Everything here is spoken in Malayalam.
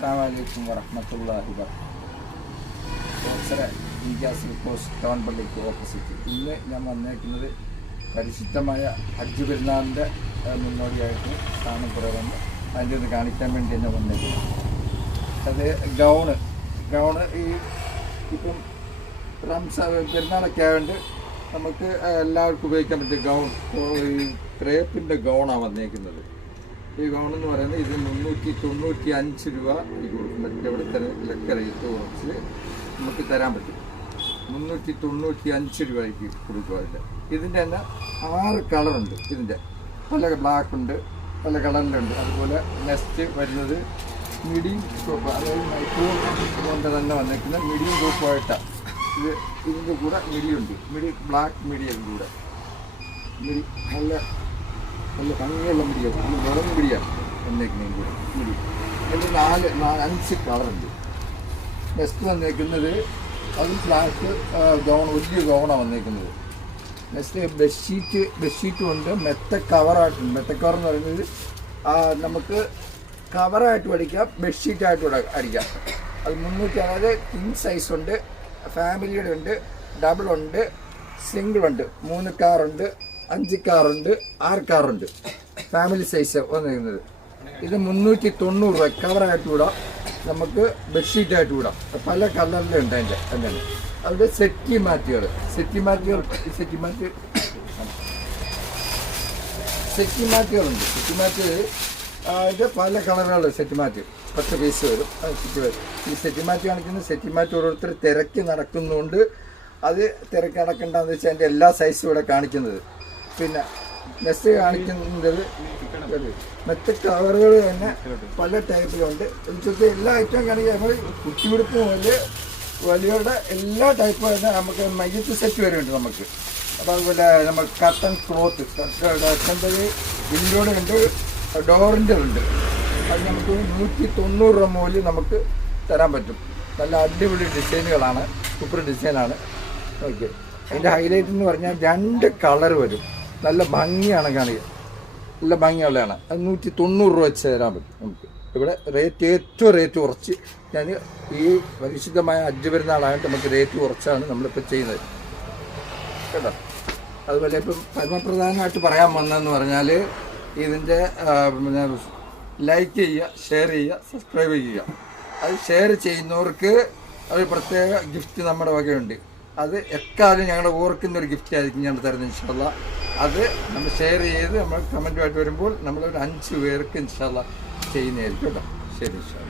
അസ്സലാമു അലൈക്കും വറഹ്മത്തുള്ളാഹി വബറകാതുഹു. Injaz repose ടൗൺപള്ളിക്ക് opposite. ഇന്ന് ഞാൻ വന്നേക്കുന്നത് പരിശുദ്ധമായ ഹജ്ജ് പെരുന്നാളിൻ്റെ മുന്നോടിയായിട്ട് സ്ഥാനം കുറേ വന്ന് അതിൻ്റെ ഒന്ന് കാണിക്കാൻ വേണ്ടി തന്നെ വന്നേക്കുന്നത്. അത് ഗൗണ് ഈ ഇപ്പം പെരുന്നാളൊക്കെ ആയതുകൊണ്ട് നമുക്ക് എല്ലാവർക്കും ഉപയോഗിക്കാൻ പറ്റിയ ഗൗൺ, ഈ ക്രേപ്പിൻ്റെ ഗൗണാണ് വന്നേക്കുന്നത്. ഈ ഗൗൺ എന്ന് പറയുന്നത് ഇത് 395 രൂപ കൊടുക്കും. എവിടുത്തെ ലക്ക റേറ്റ് കുറച്ച് നമുക്ക് തരാൻ പറ്റും. 395 രൂപയ്ക്ക് കൊടുക്കും. ഇതിൻ്റെ തന്നെ 6 കളറുണ്ട്. ഇതിൻ്റെ പല ബ്ലാക്ക് ഉണ്ട്, പല കളറിലുണ്ട്. അതുപോലെ നെക്സ്റ്റ് വരുന്നത് മീഡിയം ടോപ്പ്, അതായത് മൈക്രോ കൊണ്ട് തന്നെ വന്നേക്കുന്ന മീഡിയം ടോപ്പായിട്ടാണ്. ഇതിൻ്റെ കൂടെ മിടിയുണ്ട്, ബ്ലാക്ക് മിടിയും കൂടെ നല്ല ഭംഗിയുള്ള മിടിയാണ്. വെറും മിടിയാണ് വന്നേക്കുന്നതും കൂടെ മിടി. അതിൽ 5 കളറുണ്ട്. നെക്സ്റ്റ് വന്നേക്കുന്നത് അതും ബ്ലാക്ക് ഗൗൺ, വലിയ ഗൗണാണ് വന്നേക്കുന്നത്. നെക്സ്റ്റ് ബെഡ്ഷീറ്റും ഉണ്ട്. മെത്ത കവറായിട്ടുണ്ട്. മെത്ത കവർ എന്ന് പറയുന്നത് നമുക്ക് കവറായിട്ടും അടിക്കാം, ബെഡ്ഷീറ്റായിട്ടും അടിക്കാം. അത് 300, അതായത് കിങ് സൈസ് ഉണ്ട്, ഫാമിലിയുടെ ഉണ്ട്, ഡബിൾ ഉണ്ട്, സിംഗിൾ ഉണ്ട്, 3 കാറുണ്ട്, 5 കാറുണ്ട്, 6 കാറുണ്ട്. ഫാമിലി സൈസ് വന്നിരിക്കുന്നത് ഇത് 390 രൂപ. കവറായിട്ട് വിടാം, നമുക്ക് ബെഡ്ഷീറ്റായിട്ട് വിടാം. പല കളറിലുണ്ട് അതിൻ്റെ. എന്താണ് അവിടെ സെറ്റി മാറ്റുകൾ ഉണ്ട്. അതിൻ്റെ പല കളറുകളുണ്ട്. സെറ്റ് മാറ്റ് 10 പീസ് വരും. ഈ സെറ്റ് മാറ്റ് കാണിക്കുന്ന സെറ്റ് മാറ്റ് ഓരോരുത്തർ തിരക്ക് നടക്കുന്നതുകൊണ്ട് അത് തിരക്ക് നടക്കേണ്ടതെന്ന് വെച്ചാൽ അതിൻ്റെ എല്ലാ സൈസും ഇവിടെ കാണിക്കുന്നത്. പിന്നെ നെക്സ്റ്റ് കാണിക്കുന്നത് മെത്ത കവറുകൾ തന്നെ പല ടൈപ്പിലുണ്ട്. എന്നുവെച്ചാൽ എല്ലാ ഐറ്റവും കാണിക്കുക. നമ്മൾ കുട്ടിയുടുപ്പ് മുതൽ വലിയവരുടെ എല്ലാ ടൈപ്പും തന്നെ നമുക്ക് മയ്യത്ത് സെറ്റ് വരുന്നുണ്ട് നമുക്ക്. അപ്പോൾ അതുപോലെ നമുക്ക് കട്ടൺ ക്ലോത്ത്, വിൻഡോയുടെ ഉണ്ട്, ഡോറിൻ്റെ ഉണ്ട്. അത് നമുക്ക് 190 രൂപ മുതൽ നമുക്ക് തരാൻ പറ്റും. നല്ല അടിപൊളി ഡിസൈനുകളാണ്, സൂപ്പർ ഡിസൈനാണ്. ഓക്കെ, അതിൻ്റെ ഹൈലൈറ്റ് എന്ന് പറഞ്ഞാൽ 2 കളർ വരും. നല്ല ഭംഗിയാണ് കാണിക്കുക, നല്ല ഭംഗിയുള്ളതാണ്. അത് 190 രൂപ വെച്ച് തരാൻ പറ്റും നമുക്ക്. ഇവിടെ ഏറ്റവും റേറ്റ് കുറച്ച് ഞാൻ ഈ പരിശുദ്ധമായ ഹജ്ജ് പെരുന്നാളായിട്ട് നമുക്ക് റേറ്റ് കുറച്ചാണ് നമ്മളിപ്പോൾ ചെയ്യുന്നത് കേട്ടോ. അതുപോലെ ഇപ്പം പരമപ്രധാനമായിട്ട് പറയാൻ വന്നതെന്ന് പറഞ്ഞാൽ ഇതിൻ്റെ ലൈക്ക് ചെയ്യുക, ഷെയർ ചെയ്യുക, സബ്സ്ക്രൈബ് ചെയ്യുക. അത് ഷെയർ ചെയ്യുന്നവർക്ക് ഒരു പ്രത്യേക ഗിഫ്റ്റ് നമ്മുടെ വകയുണ്ട്. അത് എക്കാലം ഞങ്ങളുടെ ഓർക്കുന്നൊരു ഗിഫ്റ്റ് ആയിരിക്കും ഞങ്ങൾ തരുന്നത് ഇൻഷാല്ലാ. അത് നമ്മൾ ഷെയർ ചെയ്ത് നമ്മൾ കമൻറ്റുമായിട്ട് വരുമ്പോൾ നമ്മളൊരു 5 പേർക്ക് ഇൻഷാല്ലാ ചെയ്യുന്നതായിരിക്കും കേട്ടോ. ശരി ഇൻഷാല്ലാ.